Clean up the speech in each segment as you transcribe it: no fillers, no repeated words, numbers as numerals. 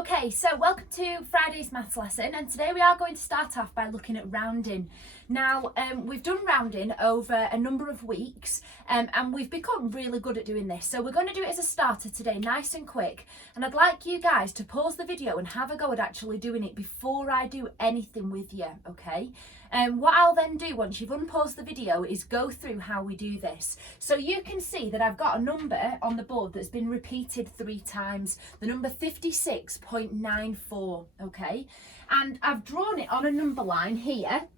Okay, so welcome to Friday's maths lesson, and today we are going to start off by looking at rounding. Now, we've done rounding over a number of weeks, and we've become really good at doing this. So we're going to do it as a starter today, nice and quick. And I'd like you guys to pause the video and have a go at actually doing it before I do anything with you, okay? What I'll then do once you've unpaused the video is go through how we do this. So you can see that I've got a number on the board that's been repeated 3 times, the number 56.94, okay? And I've drawn it on a number line here.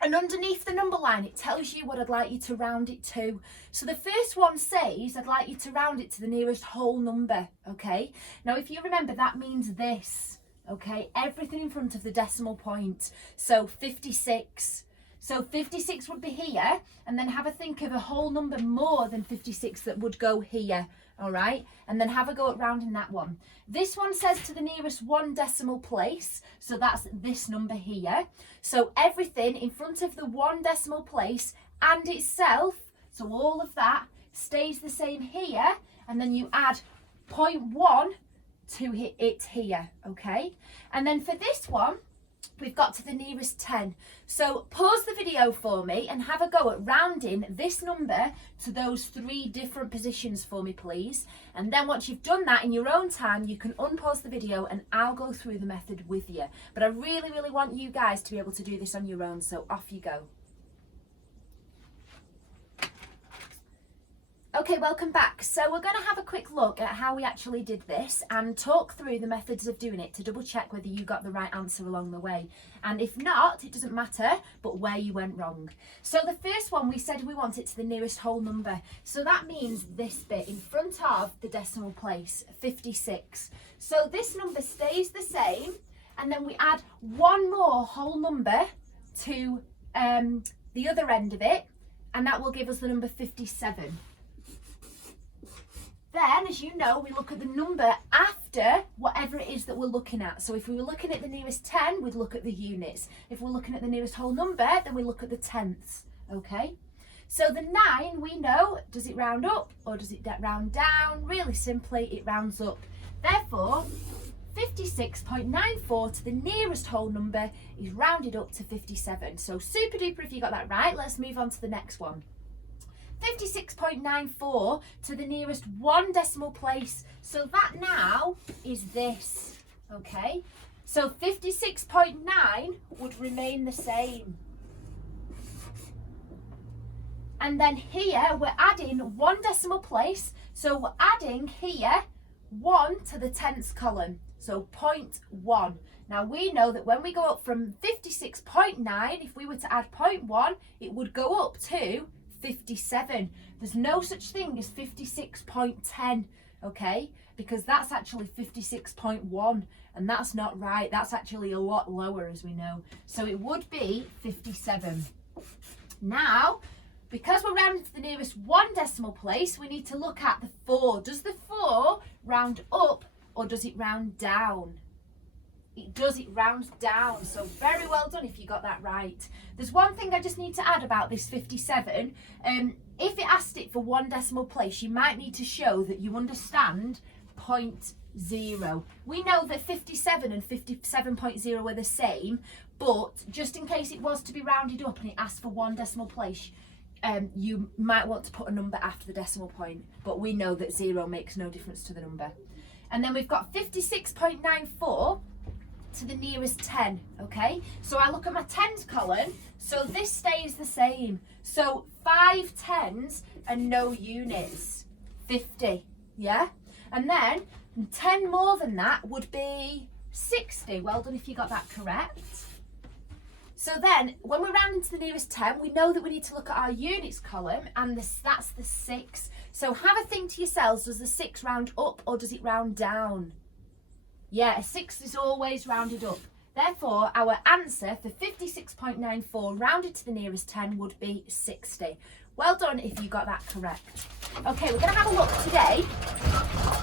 And underneath the number line, it tells you what I'd like you to round it to. So the first one says, I'd like you to round it to the nearest whole number, okay? Now, if you remember, that means this, okay? Everything in front of the decimal point. So 56. So 56 would be here, and then have a think of a whole number more than 56 that would go here, all right? And then have a go at rounding that one. This one says to the nearest 1 decimal place, so that's this number here. So everything in front of the 1 decimal place and itself, so all of that stays the same here, and then you add 0.1 to it here, okay? And then for this one, we've got to the nearest 10. So pause the video for me and have a go at rounding this number to those 3 different positions for me, please. And then once you've done that in your own time, you can unpause the video and I'll go through the method with you. But I really, really want you guys to be able to do this on your own, so off you go. Okay, welcome back. So we're going to have a quick look at how we actually did this and talk through the methods of doing it to double check whether you got the right answer along the way. And if not, it doesn't matter, but where you went wrong. So the first one, we said we want it to the nearest whole number. So that means this bit in front of the decimal place, 56. So this number stays the same, and then we add 1 more whole number to the other end of it, and that will give us the number 57. Then, as you know, we look at the number after whatever it is that we're looking at. So if we were looking at the nearest 10, we'd look at the units. If we're looking at the nearest whole number, then we look at the tenths, okay? So the 9, we know, does it round up or does it round down? Really simply, it rounds up. Therefore, 56.94 to the nearest whole number is rounded up to 57. So super duper if you got that right. Let's move on to the next one. 56.94 to the nearest 1 decimal place. So that now is this, okay? So 56.9 would remain the same. And then here we're adding 1 decimal place. So we're adding here 1 to the tenths column. So 0.1. Now we know that when we go up from 56.9, if we were to add 0.1, it would go up to 57. There's no such thing as 56.10, okay? Because that's actually 56.1, and that's not right. That's actually a lot lower, as we know. So it would be 57. Now, because we're rounding to the nearest 1 decimal place, we need to look at the 4. Does the 4 round up or does it round down? It does, it rounds down. So very well done if you got that right. There's one thing I just need to add about this 57. If it asked it for 1 decimal place, you might need to show that you understand 0.0. We know that 57 and 57.0 are the same, but just in case it was to be rounded up and it asked for 1 decimal place, you might want to put a number after the decimal point, but we know that 0 makes no difference to the number. And then we've got 56.94 to the nearest 10, okay? So I look at my tens column, so this stays the same. So 5 tens and no units, 50, yeah? And then 10 more than that would be 60. Well done if you got that correct. So then, when we're rounding to the nearest 10, we know that we need to look at our units column, and that's the 6. So have a think to yourselves, does the 6 round up or does it round down? Yeah, a 6 is always rounded up. Therefore, our answer for 56.94 rounded to the nearest 10 would be 60. Well done if you got that correct. Okay, we're going to have a look today.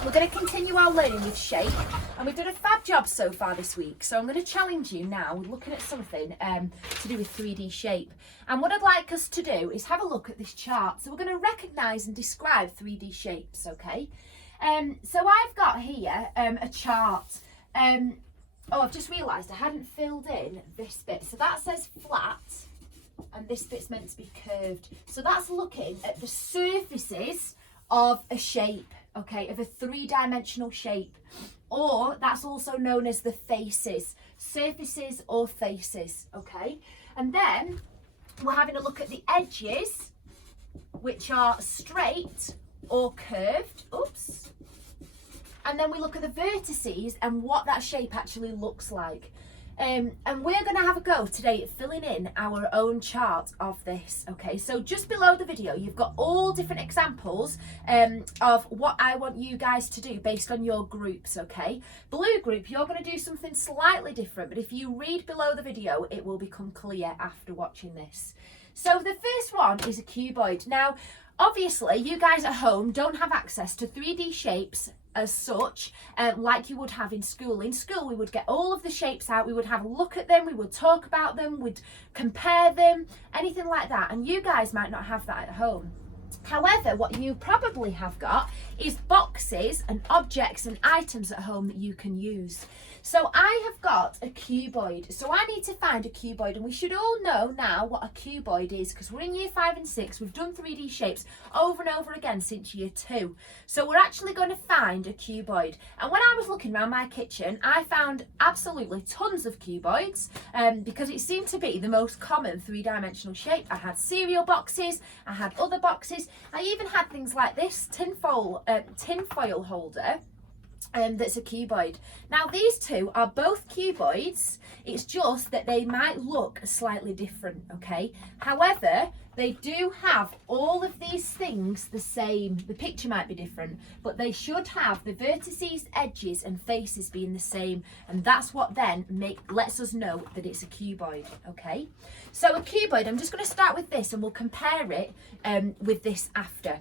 We're going to continue our learning with shape, and we've done a fab job so far this week. So I'm going to challenge you now with looking at something to do with 3D shape. And what I'd like us to do is have a look at this chart. So we're going to recognise and describe 3D shapes, okay? So I've got here a chart Oh, I've just realised I hadn't filled in this bit. So that says flat, and this bit's meant to be curved. So that's looking at the surfaces of a shape, okay, of a three-dimensional shape. Or that's also known as the faces, surfaces or faces, okay? And then we're having a look at the edges, which are straight or curved. Oops. And then we look at the vertices and what that shape actually looks like. And we're going to have a go today at filling in our own chart of this, okay? So just below the video, you've got all different examples of what I want you guys to do based on your groups, okay? Blue group, you're going to do something slightly different, but if you read below the video, it will become clear after watching this. So the first one is a cuboid. Now, obviously, you guys at home don't have access to 3D shapes as such, like you would have in school. In school, we would get all of the shapes out, we would have a look at them, we would talk about them, we'd compare them, anything like that. And you guys might not have that at home. However, what you probably have got is boxes and objects and items at home that you can use. So I have got a cuboid. So I need to find a cuboid, and we should all know now what a cuboid is because we're in year 5 and 6. We've done 3D shapes over and over again since year 2. So we're actually going to find a cuboid. And when I was looking around my kitchen, I found absolutely tons of cuboids because it seemed to be the most common three-dimensional shape. I had cereal boxes, I had other boxes, I even had things like this tinfoil holder. That's a cuboid. Now these two are both cuboids, it's just that they might look slightly different, okay? However, they do have all of these things the same. The picture might be different, but they should have the vertices, edges and faces being the same, and that's what then lets us know that it's a cuboid, okay? So a cuboid, I'm just going to start with this and we'll compare it with this after.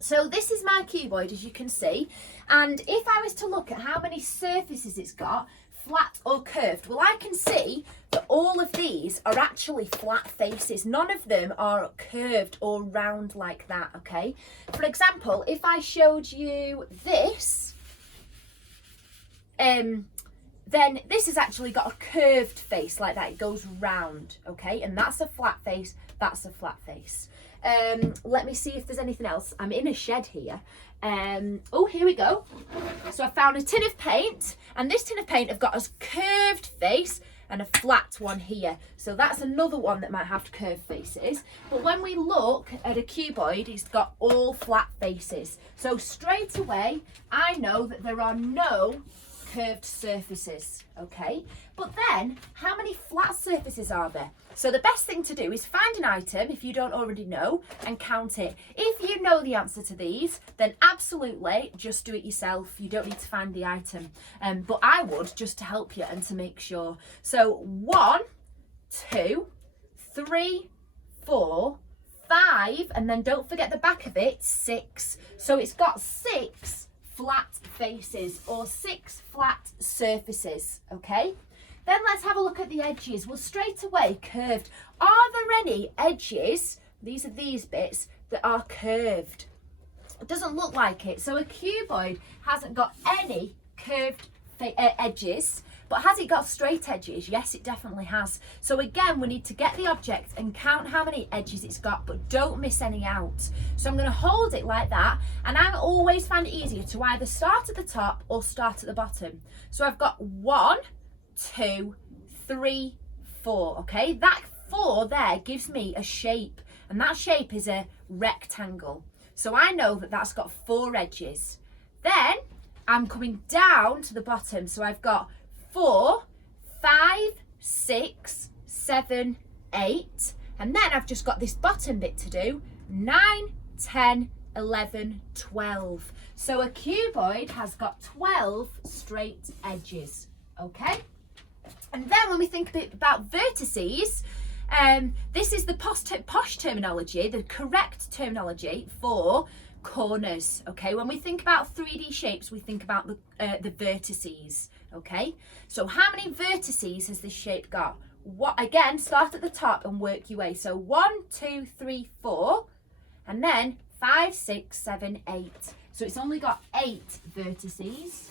So this is my cuboid, as you can see, and if I was to look at how many surfaces it's got, flat or curved, well, I can see that all of these are actually flat faces. None of them are curved or round like that, okay? For example, if I showed you this, then this has actually got a curved face like that. It goes round, okay? And that's a flat face, that's a flat face. Let me see if there's anything else. I'm in a shed here. Oh, here we go. So I found a tin of paint, and this tin of paint have got a curved face and a flat one here. So that's another one that might have curved faces. But when we look at a cuboid, it's got all flat faces. So straight away, I know that there are no curved surfaces, okay? But then, how many flat surfaces are there? So the best thing to do is find an item, if you don't already know, and count it. If you know the answer to these, then absolutely just do it yourself. You don't need to find the item. But I would, just to help you and to make sure. So 1, 2, 3, 4, 5, and then don't forget the back of it, 6. So it's got 6 flat faces or 6 flat surfaces, okay? Then let's have a look at the edges. Well, straight away, curved. Are there any edges, these are these bits, that are curved? It doesn't look like it. So a cuboid hasn't got any curved edges, but has it got straight edges? Yes, it definitely has. So again, we need to get the object and count how many edges it's got, but don't miss any out. So I'm going to hold it like that, and I always find it easier to either start at the top or start at the bottom. So I've got 1, 2, 3, 4, okay? That 4 there gives me a shape, and that shape is a rectangle. So I know that that's got 4 edges. Then I'm coming down to the bottom, so I've got 4, 5, 6, 7, 8, and then I've just got this bottom bit to do, 9, 10, 11, 12. So a cuboid has got 12 straight edges, okay? And then when we think a bit about vertices, this is the posh terminology, the correct terminology for corners, okay? When we think about 3D shapes, we think about the vertices, okay? So how many vertices has this shape got? What, again, start at the top and work your way. So 1, 2, 3, 4, and then 5, 6, 7, 8. So it's only got 8 vertices.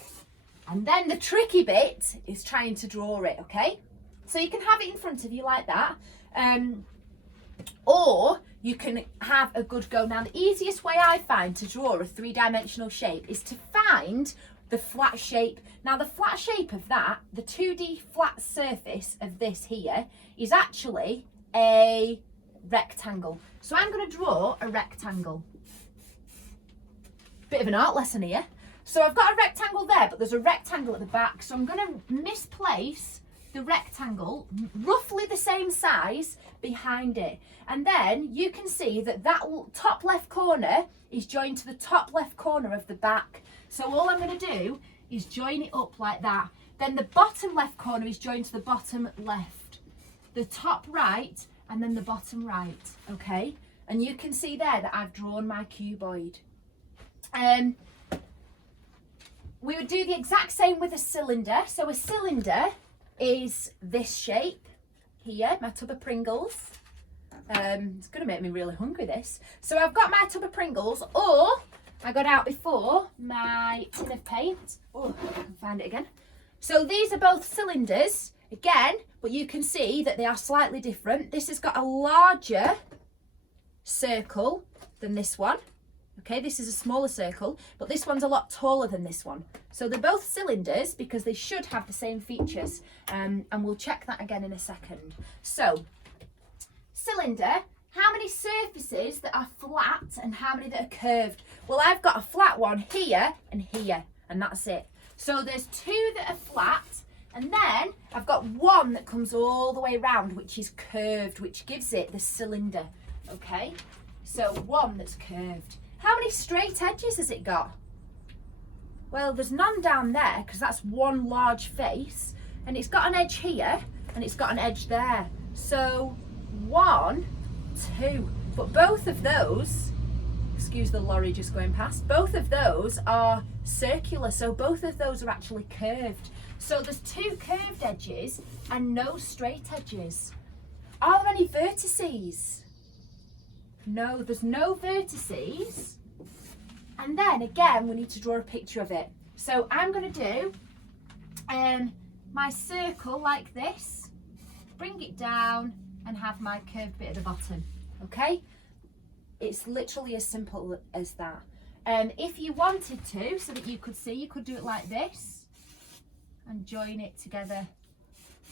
And then the tricky bit is trying to draw it, okay? So you can have it in front of you like that. Or you can have a good go. Now, the easiest way I find to draw a three-dimensional shape is to find the flat shape. Now, the flat shape of that, the 2D flat surface of this here, is actually a rectangle. So I'm going to draw a rectangle. Bit of an art lesson here. So I've got a rectangle there, but there's a rectangle at the back. So I'm going to misplace the rectangle, roughly the same size, behind it. And then you can see that that top left corner is joined to the top left corner of the back. So all I'm going to do is join it up like that. Then the bottom left corner is joined to the bottom left, the top right, and then the bottom right, okay? And you can see there that I've drawn my cuboid. We would do the exact same with a cylinder. So a cylinder is this shape here, my tub of Pringles. It's going to make me really hungry, this. So I've got my tub of Pringles, or I got out before my tin of paint. Oh, I can find it again. So these are both cylinders, again, but you can see that they are slightly different. This has got a larger circle than this one. Okay, this is a smaller circle, but this one's a lot taller than this one. So they're both cylinders because they should have the same features, and we'll check that again in a second. So, cylinder, how many surfaces that are flat and how many that are curved? Well, I've got a flat one here and here, and that's it. So there's two that are flat, and then I've got one that comes all the way around, which is curved, which gives it the cylinder, okay? So one that's curved. How many straight edges has it got? Well, there's none down there because that's one large face, and it's got an edge here and it's got an edge there. So 1, 2, but both of those, excuse the lorry just going past, both of those are circular, so both of those are actually curved. So there's two curved edges and no straight edges. Are there any vertices? No, there's no vertices. And then again, we need to draw a picture of it. So I'm going to do my circle like this, bring it down and have my curved bit at the bottom. Okay? It's literally as simple as that. If you wanted to, so that you could see, you could do it like this and join it together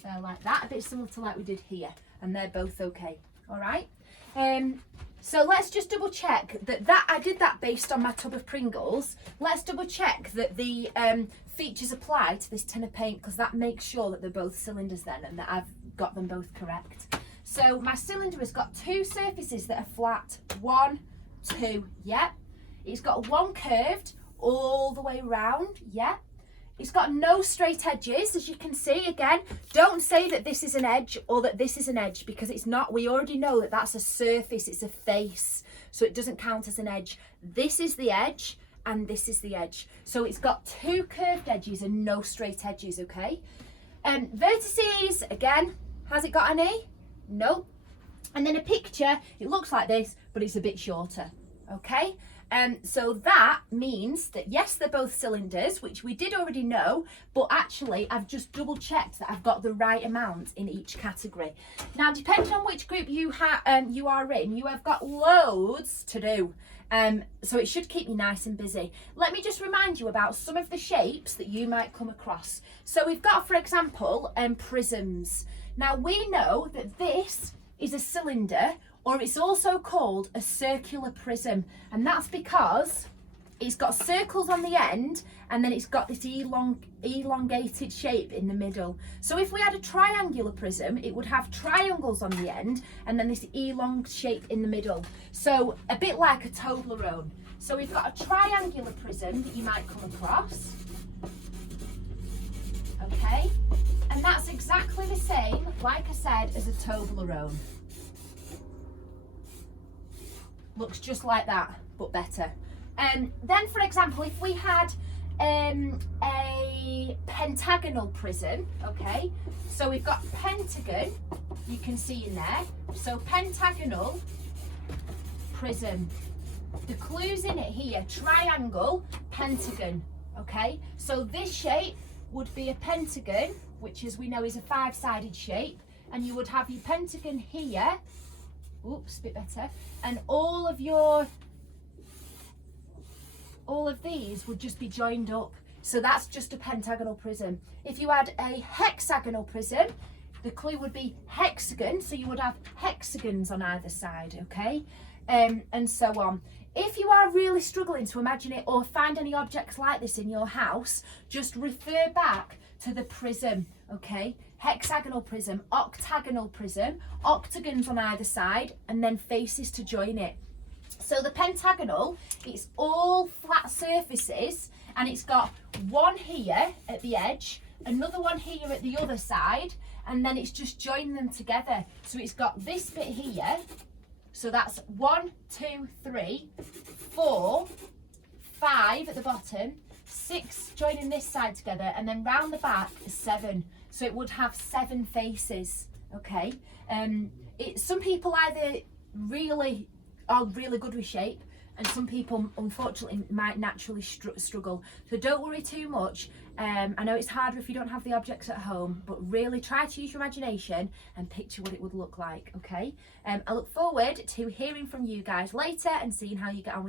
there like that. A bit similar to like we did here. And they're both okay. All right? So let's just double check that I did that based on my tub of Pringles. Let's double check that the features apply to this tin of paint, because that makes sure that they're both cylinders then and that I've got them both correct. So my cylinder has got two surfaces that are flat. 1, 2, yeah. It's got one curved all the way round, yeah. It's got no straight edges, as you can see. Again, don't say that this is an edge or that this is an edge, because it's not. We already know that that's a surface, it's a face, so it doesn't count as an edge. This is the edge and this is the edge. So it's got two curved edges and no straight edges, okay? Vertices, again, has it got any? No. And then a picture, it looks like this, but it's a bit shorter, okay? So that means that yes, they're both cylinders, which we did already know, but actually I've just double checked that I've got the right amount in each category. Now, depending on which group you are in, you have got loads to do. So it should keep you nice and busy. Let me just remind you about some of the shapes that you might come across. So we've got, for example, prisms. Now we know that this is a cylinder, or it's also called a circular prism, and that's because it's got circles on the end and then it's got this elongated shape in the middle. So if we had a triangular prism, it would have triangles on the end and then this elonged shape in the middle. So a bit like a Toblerone. So we've got a triangular prism that you might come across. Okay, and that's exactly the same, like I said, as a Toblerone. Looks just like that, but better. Then, for example, if we had a pentagonal prism, okay, so we've got pentagon, you can see in there, so pentagonal prism. The clue's in it here, triangle, pentagon, okay, so this shape would be a pentagon, which as we know is a 5-sided shape, and you would have your pentagon here, oops, a bit better, and all of these would just be joined up. So that's just a pentagonal prism. If you had a hexagonal prism, the clue would be hexagon, so you would have hexagons on either side, okay? And so on. If you are really struggling to imagine it or find any objects like this in your house, just refer back to the prism, okay? Hexagonal prism, octagonal prism, octagons on either side, and then faces to join it. So the pentagonal, it's all flat surfaces, and it's got one here at the edge, another one here at the other side, and then it's just joined them together. So it's got this bit here, so that's 1, 2, 3, 4, 5 at the bottom, 6 joining this side together, and then round the back is 7. So it would have 7 faces, okay? Some people either really are really good with shape, and some people unfortunately might naturally struggle. So don't worry too much. I know it's harder if you don't have the objects at home, but really try to use your imagination and picture what it would look like, okay? I look forward to hearing from you guys later and seeing how you get on with